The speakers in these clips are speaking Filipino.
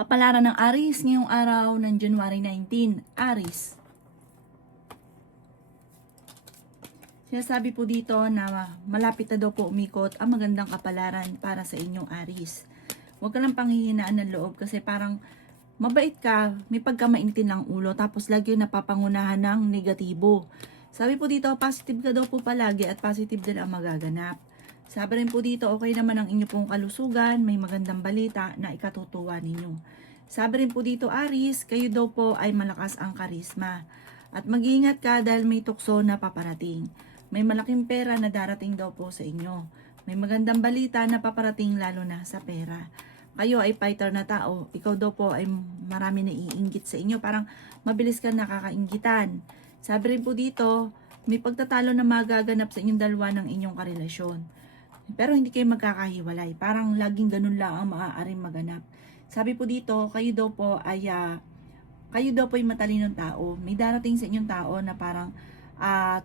Kapalaran ng Aries ngayong araw ng January 19. Aries. Sinasabi po dito na malapit na daw po umikot ang magandang kapalaran para sa inyong Aries. Huwag ka lang panghihinaan ng loob kasi parang mabait ka, may pagkamainitin ng ulo, tapos lagi napapangunahan ng negatibo. Sabi po dito, positive ka daw po palagi at positive din ang magaganap. Sabi rin po dito, okay naman ang inyo pong kalusugan, may magandang balita na ikatutuwa ninyo. Sabi rin po dito, Aries, kayo daw po ay malakas ang karisma. At mag-iingat ka dahil may tukso na paparating. May malaking pera na darating daw po sa inyo. May magandang balita na paparating lalo na sa pera. Kayo ay fighter na tao, ikaw daw po ay marami na iinggit sa inyo, parang mabilis ka nakakainggitan. Sabi rin po dito, may pagtatalo na magaganap sa inyong dalawa ng inyong karelasyon. Pero hindi kayo magkakahiwalay, parang laging ganun lang ang maaaring maganap. Sabi po dito, kayo daw po ay matalinong tao. May darating sa inyong tao na parang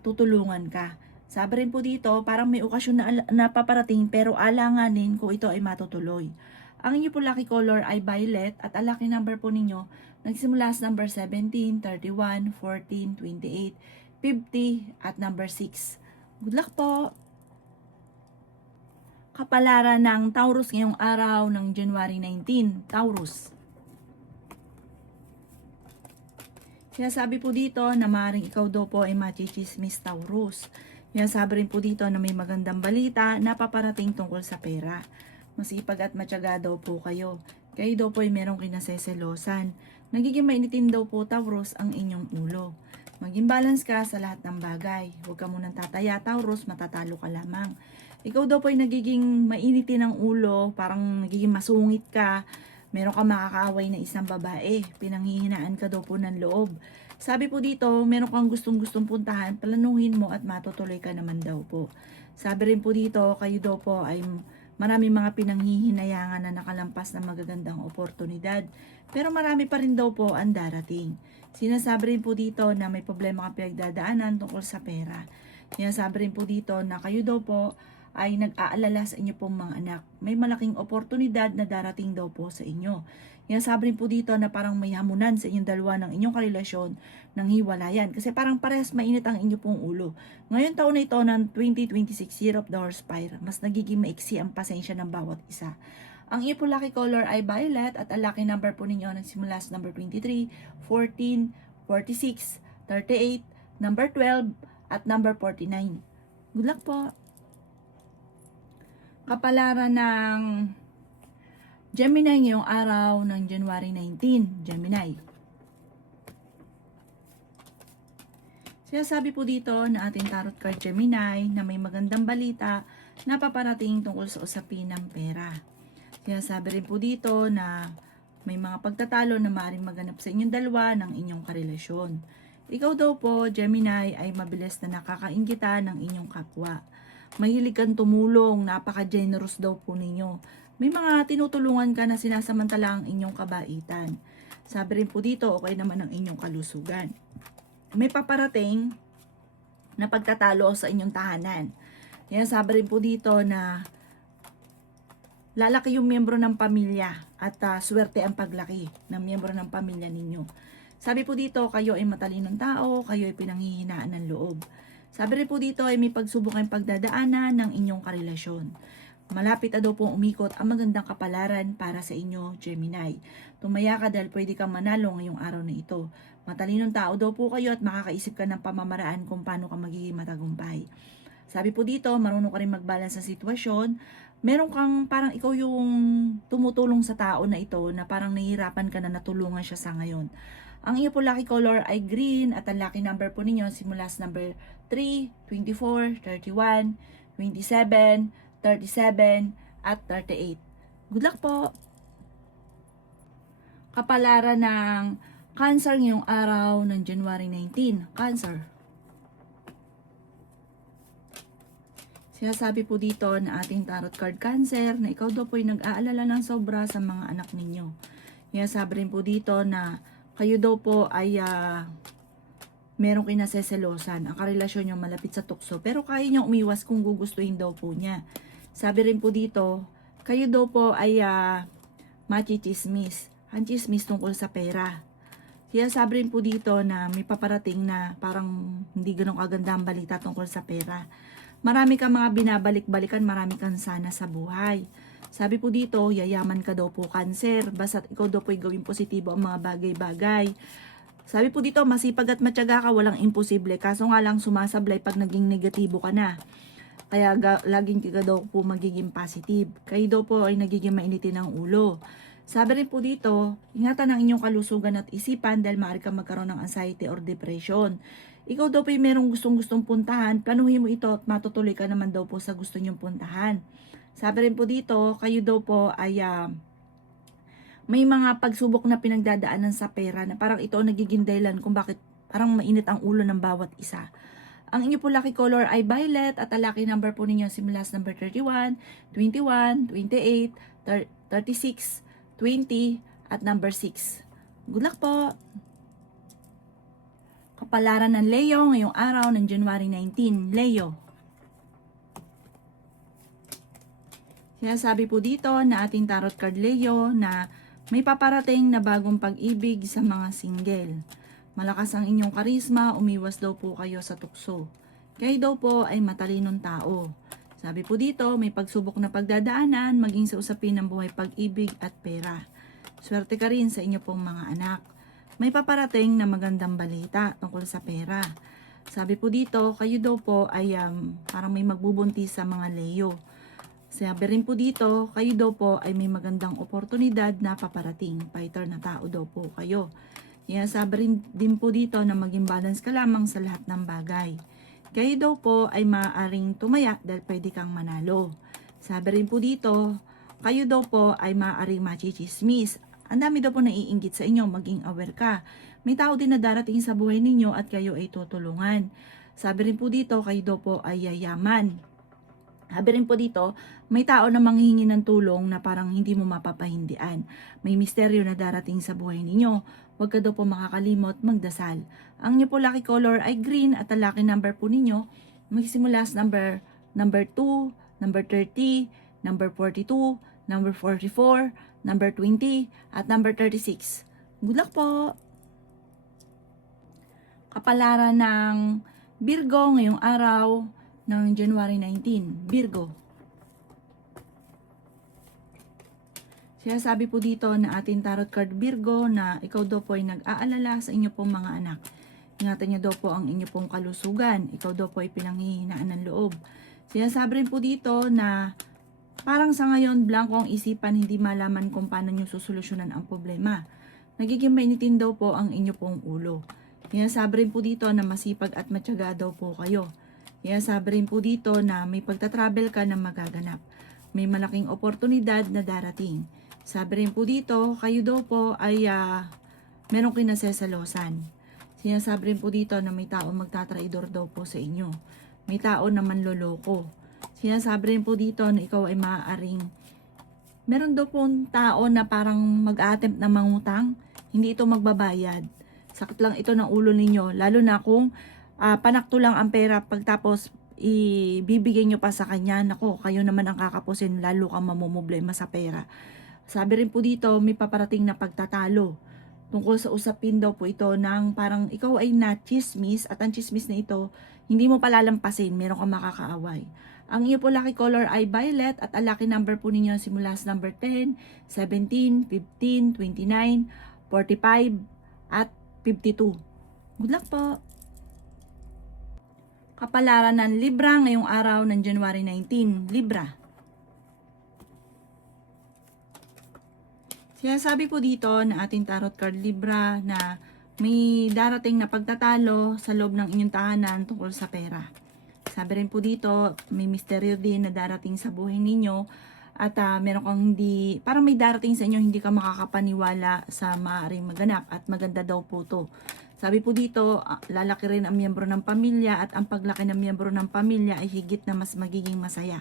tutulungan ka. Sabi rin po dito, parang may okasyon na paparating pero alanganin kung ito ay matutuloy. Ang inyo po lucky color ay violet at ang lucky number po ninyo nagsimula sa number 17, 31, 14, 28, 50 at number 6. Good luck po! Kapalaran ng Taurus ngayong araw ng January 19. Taurus. Sinasabi po dito na maaaring ikaw daw po ay machichismis, Taurus. Sinasabi rin po dito na may magandang balita na paparating tungkol sa pera. Masipag at matyaga daw po kayo. Kayo daw po ay merong kinaseselosan. Nagiging mainitin daw po, Taurus, ang inyong ulo. Maging balance ka sa lahat ng bagay. Huwag ka munang tataya, Taurus, matatalo ka lamang. Ikaw daw po ay nagiging mainitin ang ulo, parang nagiging masungit ka. Meron ka makakaaway na isang babae. Pinanghihinaan ka daw po ng loob. Sabi po dito, meron kang gustong puntahan, planuhin mo at matutuloy ka naman daw po. Sabi rin po dito, kayo daw po ay marami mga pinanghihinayangan na nakalampas na magagandang oportunidad. Pero marami pa rin daw po ang darating. Sinasabi rin po dito na may problema kang pinagdadaanan tungkol sa pera. Sinasabi rin po dito na kayo daw po ay nag-aalala sa inyo pong mga anak. May malaking oportunidad na darating daw po sa inyo. Yan sabi rin po dito na parang may hamunan sa inyong dalawa ng inyong karelasyon ng hiwalayan. Kasi parang parehas mainit ang inyo pong ulo. Ngayon taon na ito ng 2026, Year of the Horse Fire, mas nagiging maiksi ang pasensya ng bawat isa. Ang iyo po lucky color ay violet at ang lucky number po ninyo nagsimula sa number 23, 14, 46, 38, number 12, at number 49. Good luck po! Kapalaran ng Gemini ngayong araw ng January 19. Gemini. Sinasabi po dito na ating tarot card Gemini na may magandang balita na paparating tungkol sa usapin ng pera. Sinasabi rin po dito na may mga pagtatalo na maaaring maganap sa inyong dalawa ng inyong karelasyon. Ikaw daw po, Gemini, ay mabilis na nakakainggitan ng inyong kapwa. Mahilig kang tumulong, napaka-generous daw po ninyo. May mga tinutulungan ka na sinasamantala ang inyong kabaitan. Sabi rin po dito, okay naman ang inyong kalusugan. May paparating na pagtatalo sa inyong tahanan. Yan, sabi rin po dito na lalaki yung miyembro ng pamilya at swerte ang paglaki ng miyembro ng pamilya ninyo. Sabi po dito, kayo ay matalinong tao, kayo ay pinanghihinaan ng loob. Sabi rin po dito ay may pagsubok ang pagdadaanan ng inyong karelasyon. Malapit na daw pong umikot ang magandang kapalaran para sa inyo, Gemini. Tumaya ka dahil pwede kang manalo ngayong araw na ito. Matalinong tao daw po kayo at makakaisip ka ng pamamaraan kung paano ka magiging matagumpay. Sabi po dito, marunong ka rin mag-balance sa sitwasyon. Meron kang parang ikaw yung tumutulong sa tao na ito na parang nahihirapan ka na natulungan siya sa ngayon. Ang iyo po lucky color ay green at ang lucky number po ninyo simula sa number 3, 24, 31, 27, 37, at 38. Good luck po! Kapalaran ng Cancer ngayong araw ng January 19. Cancer. Sinasabi po dito na ating tarot card Cancer na ikaw daw po ay nag-aalala ng sobra sa mga anak ninyo. Sinasabi rin po dito na kayo daw po ay merong kinaseselosan. Ang karelasyon nyo malapit sa tukso. Pero kaya nyo umiwas kung gugustuhin daw po niya. Sabi rin po dito, kayo daw po ay machichismis. ang chismis tungkol sa pera. Kaya sabi rin po dito na may paparating na parang hindi ganun kaganda ang balita tungkol sa pera. Marami kang mga binabalik-balikan, marami kang sana sa buhay. Sabi po dito, yayaman ka daw po, Cancer. Basta't ikaw daw po ay gawing positibo ang mga bagay-bagay. Sabi po dito, masipag at matyaga ka, walang imposible. Kaso nga lang sumasablay pag naging negatibo ka na. Kaya laging ka daw po magiging positive. Kayo daw po ay nagiging mainitin ng ulo. Sabi rin po dito, ingatan ang inyong kalusugan at isipan dahil maaari kang magkaroon ng anxiety or depression. Ikaw daw po ay merong gustong puntahan, planuhin mo ito at matutuloy ka naman daw po sa gusto nyong puntahan. Sabi rin po dito, kayo daw po ay may mga pagsubok na pinagdadaanan sa pera na parang ito ang nagiging dahilan kung bakit parang mainit ang ulo ng bawat isa. Ang inyo po lucky color ay violet at ang lucky number po ninyo simula sa number 31, 21, 28, 36, 20 at number 6. Good luck po! Kapalaran ng Leo ngayong araw ng January 19. Leo. Sinasabi po dito na ating tarot card Leo na may paparating na bagong pag-ibig sa mga single. Malakas ang inyong karisma, umiwas daw po kayo sa tukso. Kayo daw po ay matalinong tao. Sabi po dito, may pagsubok na pagdadaanan, maging sa usapin ng buhay pag-ibig at pera. Swerte ka rin sa inyo pong mga anak. May paparating na magandang balita tungkol sa pera. Sabi po dito, kayo daw po ay parang may magbubuntis sa mga Leo. Sabi rin po dito, kayo daw po ay may magandang oportunidad na paparating. Fighter na tao daw po kayo. Kaya sabi rin din po dito na maging balance ka lamang sa lahat ng bagay. Kayo daw po ay maaaring tumaya dahil pwede kang manalo. Sabi rin po dito, kayo daw po ay maaaring machichismis. Ang dami daw po naiinggit sa inyo, maging aware ka. May tao din na darating sa buhay ninyo at kayo ay tutulungan. Sabi rin po dito, kayo daw po ay yayaman. Sabi rin po dito, may tao na manghihingi ng tulong na parang hindi mo mapapahindian. May misteryo na darating sa buhay ninyo. Huwag ka daw po makakalimot magdasal. Ang inyo po lucky color ay green at ang lucky number po ninyo magsimula sa number 2, number 30, number 42, number 44, number 20, at number 36. Good luck po! Kapalaran ng Virgo ngayong araw ng January 19. Virgo. Sinasabi po dito na ating tarot card Virgo na ikaw daw po ay nag-aalala sa inyo pong mga anak. Ingatan niyo daw po ang inyo pong kalusugan. Ikaw daw po ay pinanghihinaan ng loob. Sinasabi rin po dito na parang sa ngayon, blanco ang isipan, hindi malaman kung paano nyo susolusyonan ang problema. Nagiging mainitin daw po ang inyo pong ulo. Kaya sabi rin po dito na masipag at matyaga daw po kayo. Kaya sabi rin po dito na may pagta-travel ka na magaganap. May malaking oportunidad na darating. Sabi rin po dito, kayo daw po ay merong kinasesalosan. Sinasabi rin po dito na may tao magtatraidor daw po sa inyo. May tao na manloloko. Sinasabi rin po dito na ikaw ay maaaring meron daw pong tao na parang mag-attempt na mangutang, hindi ito magbabayad. Sakit lang ito ng ulo ninyo, lalo na kung panakto lang ang pera pagtapos ibibigay nyo pa sa kanya. Nako, kayo naman ang kakapusin, lalo kang mamumblema sa pera. Sabi rin po dito, may paparating na pagtatalo. Tungkol sa usapin daw po ito ng parang ikaw ay na-chismis at ang chismis na ito, hindi mo palalampasin, meron kang makakaaway. Ang iyo po lucky color ay violet at ang lucky number po ninyo simula sa number 10, 17, 15, 29, 45 at 52. Good luck po! Kapalaran ng Libra ngayong araw ng January 19. Libra. Sinasabi po dito na ating tarot card Libra na may darating na pagtatalo sa loob ng inyong tahanan tungkol sa pera. Sabi rin po dito, may misteryo din na darating sa buhay ninyo at meron kang hindi, parang may darating sa inyo hindi ka makakapaniwala sa maaaring maganap at maganda daw po to. Sabi po dito, lalaki rin ang miyembro ng pamilya at ang paglaki ng miyembro ng pamilya ay higit na mas magiging masaya.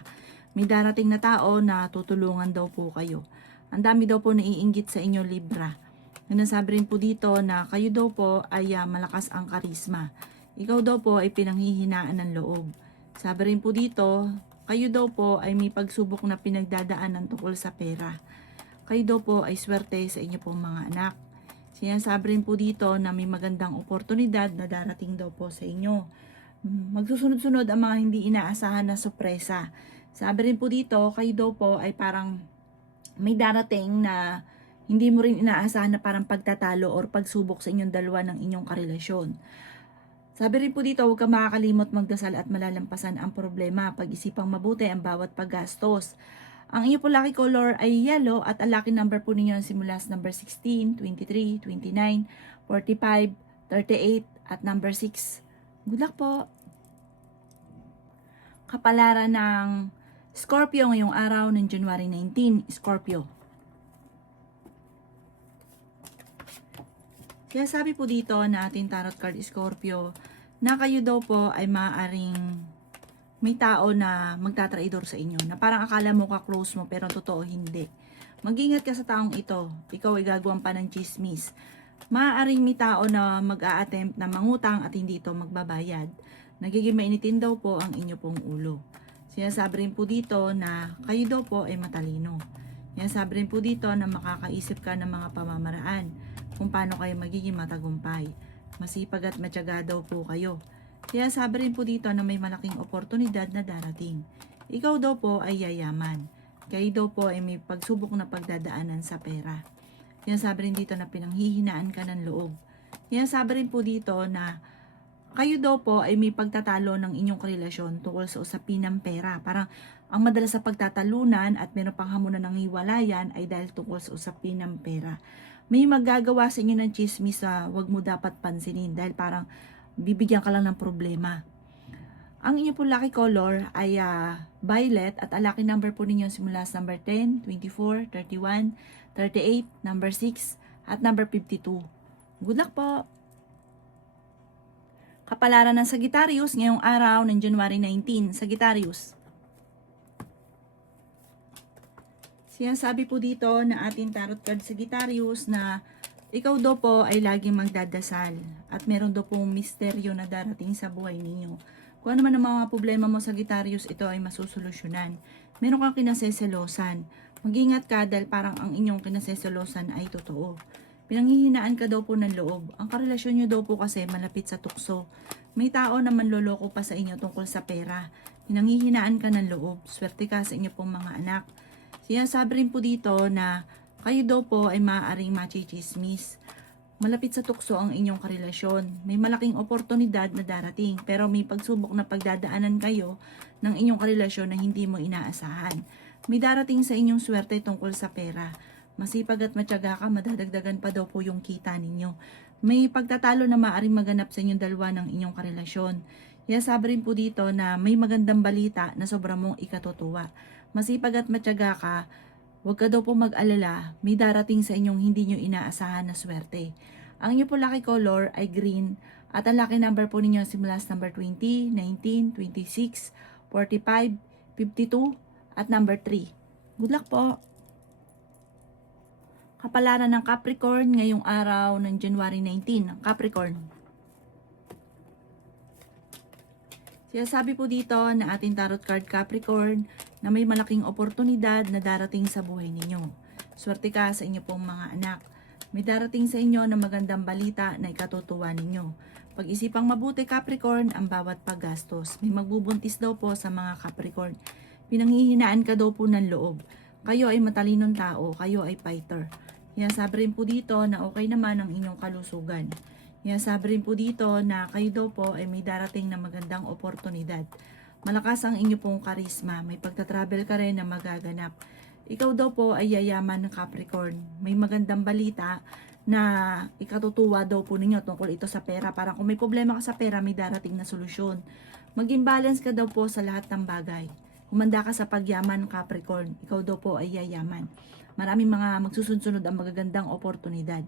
May darating na tao na tutulungan daw po kayo. Ang dami daw po naiinggit sa inyo Libra. Nasabi rin po dito na kayo daw po ay malakas ang karisma. Ikaw daw po ay pinanghihinaan ng loob. Sabi rin po dito, kayo daw po ay may pagsubok na pinagdadaanan tungkol sa pera. kayo daw po ay swerte sa inyo pong mga anak. Sinasabi rin po dito na may magandang oportunidad na darating daw po sa inyo. Magsusunod-sunod ang mga hindi inaasahan na sorpresa. Sabi rin po dito, kayo daw po ay parang may darating na hindi mo rin inaasahan na parang pagtatalo or pagsubok sa inyong dalawa ng inyong karelasyon. Sabi rin po dito, huwag ka makakalimot magdasal at malalampasan ang problema. Pag-isipang mabuti ang bawat paggastos. Ang inyo po lucky color ay yellow at ang lucky number po ninyo simula sa number 16, 23, 29, 45, 38 at number 6. Good luck po! Kapalaran ng Scorpio ngayong araw ng January 19, Scorpio. Kaya sabi po dito na ating tarot card Scorpio na kayo daw po ay maaaring may tao na magtatraidor sa inyo, na parang akala mo ka-close mo pero totoo hindi. Mag-ingat ka sa taong ito, ikaw ay gagawin pa ng chismis. Maaaring may tao na mag-a-attempt na mangutang at hindi ito magbabayad. Nagiging mainitin daw po ang inyo pong ulo. Sinasabi rin po dito na kayo daw po ay matalino. Sinasabi rin po dito na makakaisip ka ng mga pamamaraan kung paano kayo magiging matagumpay. Masipag at matyaga daw po kayo. Kaya sabi rin po dito na may malaking oportunidad na darating. Ikaw daw po ay yayaman. Kayo daw po ay may pagsubok na pagdadaanan sa pera. Kaya sabi rin dito na pinanghihinaan ka ng loob. Kaya sabi rin po dito na kayo daw po ay may pagtatalo ng inyong relasyon tungkol sa usapin ng pera. Parang ang madalas sa pagtatalunan at meron pang hamunan ng hiwalayan ay dahil tungkol sa usapin ng pera. May magagawa sa inyo ng chismis sa wag mo dapat pansinin dahil parang bibigyan ka lang ng problema. Ang inyo po lucky color ay violet at ang lucky number po ninyo simula sa number 10, 24, 31, 38, number 6 at number 52. Good luck po! Kapalaran ng Sagittarius ngayong araw ng January 19, Sagittarius. Sinasabi po dito na ating tarot card Sagittarius na ikaw daw po ay laging magdadasal at meron daw pong misteryo na darating sa buhay ninyo. Kung ano man ang mga problema mo Sagittarius, ito ay masusolusyonan. Meron kang kinaseselosan. Mag-ingat ka dahil parang ang inyong kinaseselosan ay totoo. Pinanghihinaan ka daw po ng loob. Ang karelasyon nyo daw po kasi malapit sa tukso. May tao na manloloko pa sa inyo tungkol sa pera. Pinanghihinaan ka ng loob. Swerte ka sa inyo pong mga anak. Sinasabi rin po dito na kayo daw po ay maaaring machichismis. Malapit sa tukso ang inyong karelasyon. May malaking oportunidad na darating pero may pagsubok na pagdadaanan kayo ng inyong karelasyon na hindi mo inaasahan. May darating sa inyong swerte tungkol sa pera. Masipag at matyaga ka, madadagdagan pa daw po yung kita ninyo. May pagtatalo na maaaring maganap sa inyong dalawa ng inyong karelasyon. Kaya sabi rin po dito na may magandang balita na sobrang mong ikatutuwa. Masipag at matyaga ka, huwag ka daw po mag-alala, may darating sa inyong hindi nyo inaasahan na swerte. Ang inyo po lucky color ay green at ang lucky number po ninyo simula sa number 20, 19, 26, 45, 52 at number 3. Good luck po! Kapalaran ng Capricorn ngayong araw ng January 19, Capricorn. Sinasabi po dito na ating tarot card Capricorn na may malaking oportunidad na darating sa buhay ninyo. Swerte ka sa inyo pong mga anak. May darating sa inyo na magandang balita na ikatutuwa ninyo. Pag-isipang mabuti Capricorn ang bawat paggastos. May magbubuntis daw po sa mga Capricorn. Pinanghihinaan ka daw po ng loob. Kayo ay matalinong tao, kayo ay fighter. Sabi rin po dito na okay naman ang inyong kalusugan. Sabi rin po dito na kayo daw po ay may darating na magandang oportunidad. Malakas ang inyo pong karisma. May pagta-travel ka rin na magaganap. Ikaw daw po ay yayaman ng Capricorn. May magandang balita na ikatutuwa daw po ninyo tungkol ito sa pera. Parang kung may problema ka sa pera, may darating na solusyon. Maging balance ka daw po sa lahat ng bagay. Humanda ka sa pagyaman Capricorn. Ikaw daw po ay yayaman. Maraming mga magsusunod ang magagandang oportunidad.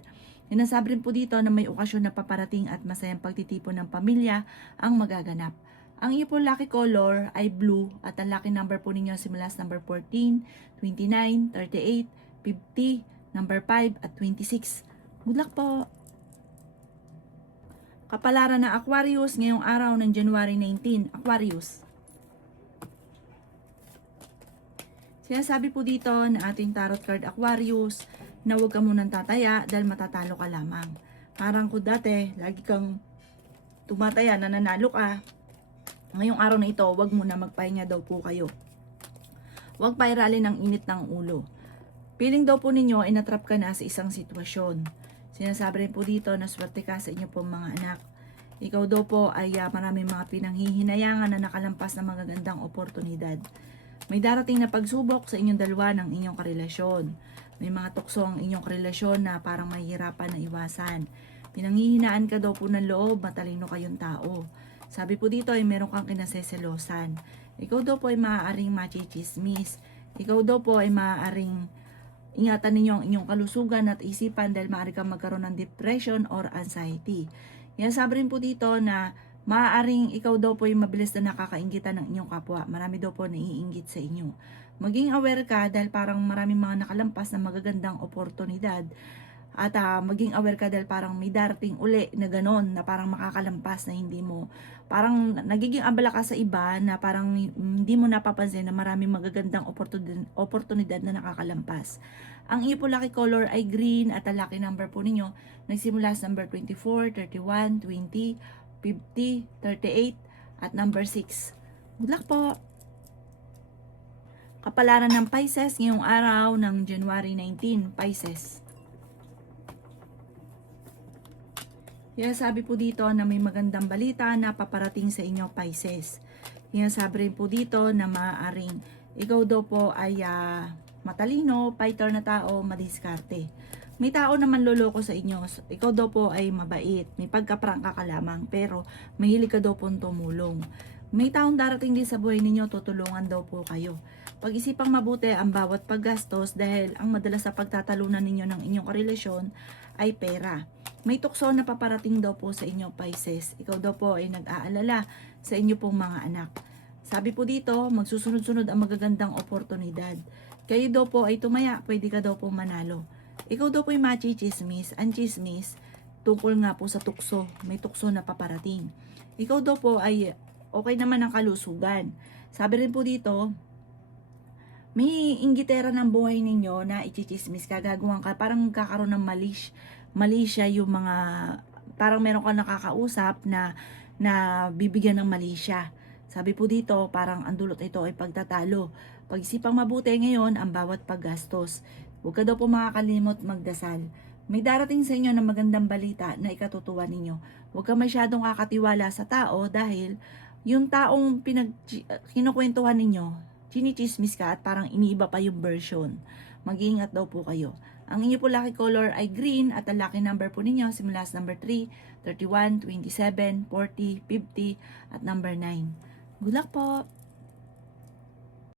Nasabi rin po dito na may okasyon na paparating at masayang pagtitipon ng pamilya ang magaganap. Ang iyo po lucky color ay blue at ang lucky number po ninyo simula sa number 14, 29, 38, 50, number 5 at 26. Good luck po! Kapalaran ng Aquarius ngayong araw ng January 19, Aquarius. Sinasabi po dito na ating tarot card Aquarius na huwag ka munang tataya dahil matatalo ka lamang. Parang kung dati, lagi kang tumataya, nananalo ka. Ngayong araw na ito, huwag muna, magpahinga daw po kayo. Huwag pairalin ng init ng ulo. Feeling daw po ninyo, inatrap ka na sa isang sitwasyon. Sinasabi rin po dito na swerte ka sa inyo pong mga anak. Ikaw daw po ay maraming mga pinanghihinayangan na nakalampas na magagandang oportunidad. May darating na pagsubok sa inyong dalawa ng inyong karelasyon. May mga tukso ang inyong karelasyon na parang mahihirapan na iwasan. Pinanghihinaan ka daw po ng loob, matalino kayong tao. Sabi po dito ay meron kang kinaseselosan. Ikaw daw po ay maaaring machichismis. Ikaw daw po ay maaaring ingatan ninyo ang inyong kalusugan at isipan dahil maaari kang magkaroon ng depression or anxiety. Yan, sabi rin po dito na maaaring ikaw daw po yung mabilis na nakakainggitan ng inyong kapwa. Marami daw po naiinggit sa inyo. Maging aware ka dahil parang maraming mga nakalampas na magagandang oportunidad. At maging aware ka dahil parang may darating uli na ganon na parang makakalampas na hindi mo. Parang nagiging abala ka sa iba na parang hindi mo napapansin na maraming magagandang oportunidad na nakakalampas. Ang iyo po lucky color ay green at ang lucky number po ninyo nagsimula sa number 24, 31, 20, 50, 38 at number 6. Good luck po! Kapalaran ng Pisces ngayong araw ng January 19, Pisces. Yan, sabi po dito na may magandang balita na paparating sa inyo, Pisces. Yan, sabi rin po dito na maaaring ikaw daw po ay matalino, fighter na tao, madiskarte. May tao naman loloko sa inyo. Ikaw daw po ay mabait, may pagkaprangka ka lamang, pero mahilig ka daw po tumulong. May taong darating din sa buhay ninyo, tutulungan daw po kayo. Pag-isipang mabuti ang bawat paggastos dahil ang madalas sa pagtatalunan ninyo ng inyong karelasyon ay pera. May tukso na paparating daw po sa inyo, Pisces. Ikaw daw po ay nag-aalala sa inyo pong mga anak. Sabi po dito, magsusunod-sunod ang magagandang oportunidad. Kayo daw po ay tumaya, pwede ka daw po manalo. Ikaw daw po ay machichismis. Ang chismis, tungkol nga po sa tukso. May tukso na paparating. Ikaw daw po ay okay naman ang kalusugan. Sabi rin po dito, may inggitera ng buhay ninyo na ichichismis ka, gagawin ka, parang kakaroon ng mali siya yung mga, parang meron ka nakakausap na bibigyan ng mali siya. Sabi po dito, parang ang dulot ito ay pagtatalo. Pag-isipang mabuti ngayon ang bawat paggastos. Huwag ka daw po makakalimot magdasal. May darating sa inyo na magandang balita na ikatutuwa ninyo. Huwag ka masyadong kakatiwala sa tao dahil yung taong kinukwentuhan ninyo, chinichismis ka at parang iniiba pa yung version. Mag-iingat daw po kayo. Ang inyo po lucky color ay green at ang lucky number po ninyo simula sa number 3, 31, 27, 40, 50 at number 9. Good luck po!